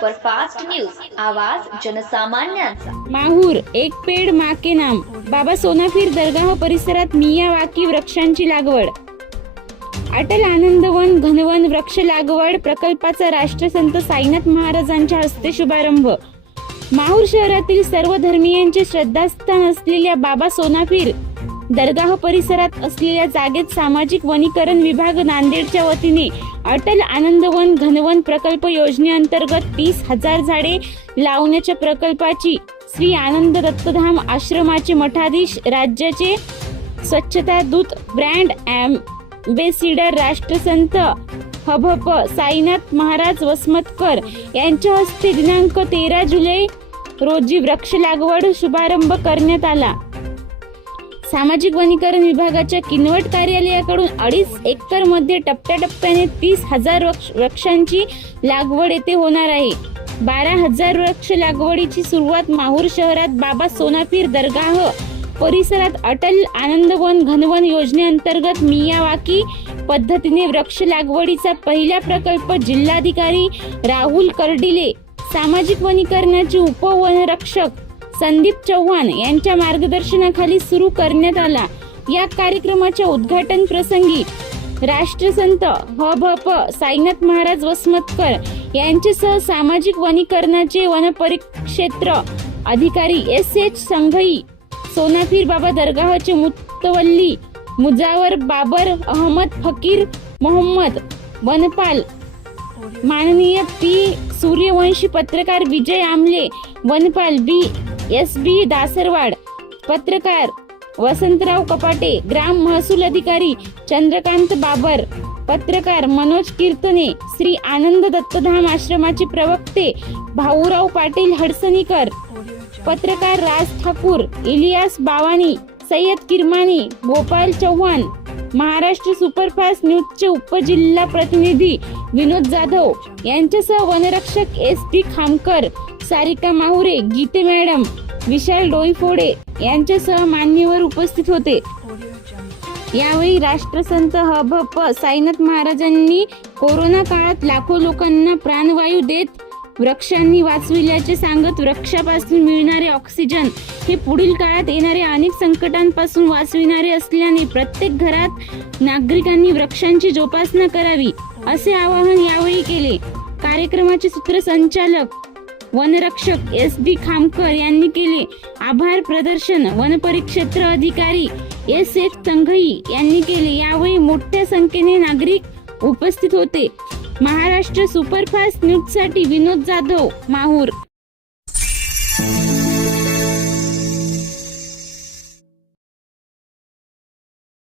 Superfast news, आवाज जनसामान्यांचा। माहूर एक पेड़ माँ के नाम। बाबा सोनाफीर दरगाह परिसरात मियावाकी वृक्षांची लागवड। अटल आनंदवन घनवन वृक्ष लागवड प्रकल्पाचा राष्ट्रसंत साईनाथ महाराजांच्या हस्ते शुभारंभ। माहूर शहरातील सर्व धर्मीयांचे श्रद्धास्थान असलेल्या बाबा सोनाफीर दरगाह परिसरात असलेल्या जागेत सामाजिक वनीकरण विभाग नांदेडच्या वतीने अटल आनंदवन घनवन प्रकल्प योजनेअंतर्गत 30,000 झाडे लावण्याच्या प्रकल्पाची श्री आनंद दत्तधाम आश्रमाचे मठाधीश, राज्याचे स्वच्छता दूत, ब्रँड ॲम्बेसिडर राष्ट्रसंत हभप साईनाथ महाराज वसमतकर यांच्या हस्ते दिनांक 13 जुलै रोजी वृक्ष लागवड शुभारंभ करण्यात आला। सामाजिक वनीकरण विभागाच्या किनवट कार्यालयाकडून 2.5 एकर मध्ये टप्प्याटप्प्याने 30,000 वृक्षांची लागवड येथे होणार आहे। 12,000 वृक्ष लागवडीची सुरुवात माहूर शहरात बाबा सोनाफीर दरगाह परिसरात अटल आनंदवन घनवन योजनेअंतर्गत मियावाकी पद्धतीने वृक्ष लागवडीचा पहिला प्रकल्प जिल्हाधिकारी राहुल कर्डिले, सामाजिक वनीकरणाचे उपवनरक्षक संदीप चव्हाण यांच्या मार्गदर्शनाखाली सुरू करण्यात आला। या कार्यक्रमाच्या उद्घाटन प्रसंगी राष्ट्रसंत हभप साईनाथ महाराज वसमतकर यांच्यासह सामाजिक वनीकरणाचे वनपरिक्षेत्र अधिकारी SH संघई, सोनाफीर बाबा दरगाहचे मुतवल्ली मुजावर बाबर अहमद फकीर मोहम्मद, वनपाल माननीय P सूर्यवंशी, पत्रकार विजय आमले, वनपाल SB दासरवाड, पत्रकार वसंतराव कपाटे, ग्राम महसूल अधिकारी चंद्रकांत बाबर, पत्रकार मनोज कीर्तने, श्री आनंद दत्तधाम आश्रमाचे प्रवक्ते भाऊराव पाटील हडसणीकर, पत्रकार राज ठाकूर, इलियास बावानी, सय्यद किरमानी, गोपाल चव्हाण, महाराष्ट्र सुपरफास्ट न्यूजचे उपजिल्हा प्रतिनिधी विनोद जाधव यांच्यासह वनरक्षक SD खामकर, सारिका माहुरे, गीते मॅडम, विशाल डोईफोडे यांच्यासह मान्यवर उपस्थित होते। यावेळी राष्ट्रसंत हभप साईनाथ महाराजांनी कोरोना काळात लाखो लोकांना प्राणवायू देत वृक्षांनी वाचविल्याचे सांगत, वृक्षापासून मिळणारे ऑक्सिजन हे पुढील काळात येणाऱ्या अनेक संकटांपासून वाचविणारे असल्याने प्रत्येक घरात नागरिकांनी वृक्षांची जोपासना करावी असे आवाहन यावेळी केले। कार्यक्रमाचे सूत्रसंचालक वनरक्षक SD खामकर यांनी केले। आभार प्रदर्शन वनपरिक्षेत्र अधिकारी SH संघई यांनी केले। यावेळी मोठ्या संख्येने नागरिक उपस्थित होते। महाराष्ट्र सुपरफास्ट न्यूज साठी विनोद जाधव, माहूर।